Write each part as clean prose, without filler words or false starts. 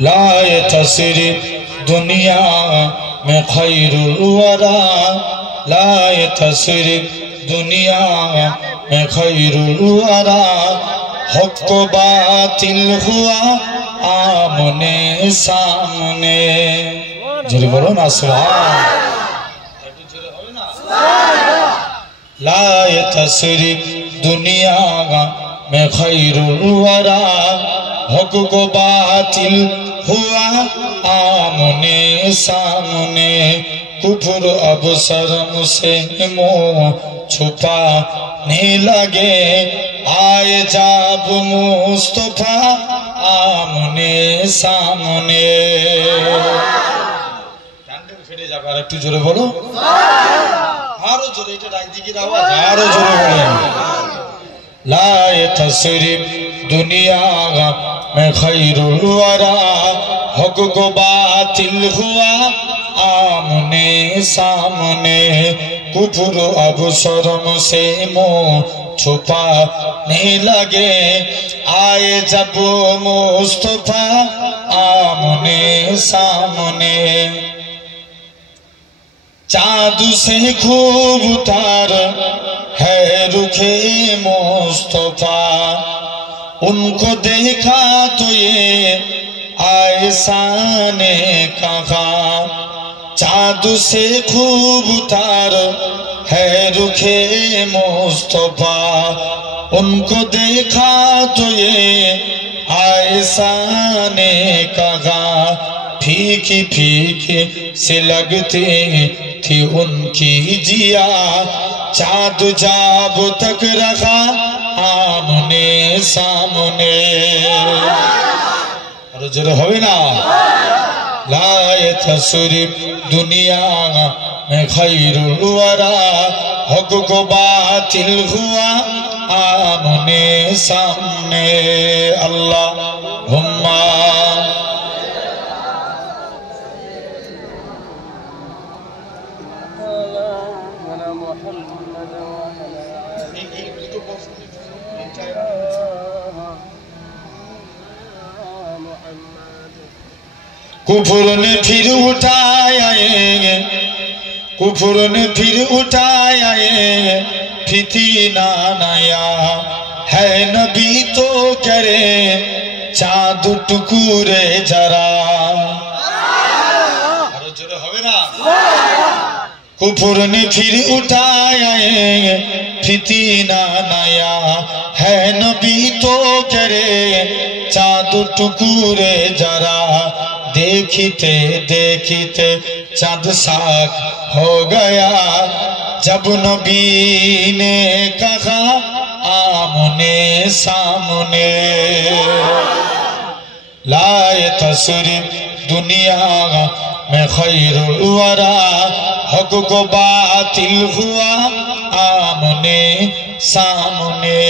लाए तसरीफ दुनिया में खैरुल वरा, लाए तसरीफ दुनिया में खैरुल वरा। हक को बातिल हुआ आमने सामने। जोरे बोलो ना सुभान। लाए तसरीफ दुनिया में खैरुल वरा, हक को बातिल हुआ आमने सामने। कुफर अब शर्म से मुंह छुपाने लगे, आए जब मुस्तफा आमने सामने। ফেটে যাবে, আর একটু জোরে বলো, আরো জোরে, এটা রাজদিকের আওয়াজ, আরো জোরে বলেন। लाए तसरीफ दुनिया में खैरुल वरा, हक को बातिल हुआ आमने सामने। कुफर अब शर्म से मुंह छुपाने लगे, आए जब मुस्तफा आमने सामने। चाँद से खूब उतार है रुखे मुस्तफा, उनको देखा तो ये आयशा ने कहा। चाँद से खूब उतार है रुखे मुस्तफा, उनको देखा तो ये आयशा ने कहा। फीकी फीकी से लगती थी उनकी जिया, चाँद जाब तक रखा आमने सामने। और जरा होवे ना। लाए तसरीफ दुनिया में खैरुल वरा, हक को बातिल हुआ आमने सामने। अल्लाहुम्मा कुफर ने फिर उठाया, कुफर ने फिर उठाया फितना नया है। नबी तो करे चाँद टुकुरे जरा। कुफर ने फिर उठाया फितना नया है। नबी तो करे चाँद टुकुरे जरा। देखते देखते चाँद साख हो गया, जब नबी ने कहा आमने सामने। लाए तसरीफ दुनिया में खैरुल वरा, हक को बातिल हुआ आमने सामने।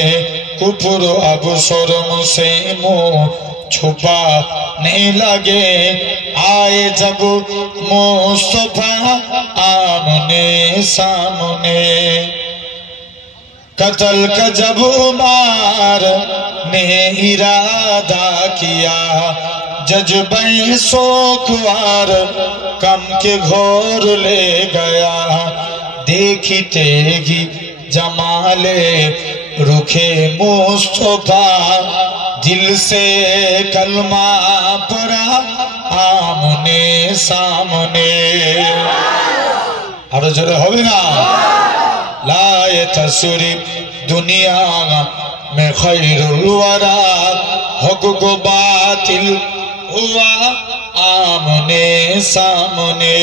कुफर अब शर्म से मुंह छुपाने लगे, आए जब मुस्तफा आमने सामने। कत्ल का जब उमर ने इरादा किया, जज्बे शोकवार कम के घोर ले गया। देखते ही जमाले रुखे मुस्तफा, दिल से कलमा पड़ा आमने सामने। और जोरे होवे ना। लाए तसरीफ दुनिया में खैरुल वरा, हक को बातिल हुआ आमने सामने।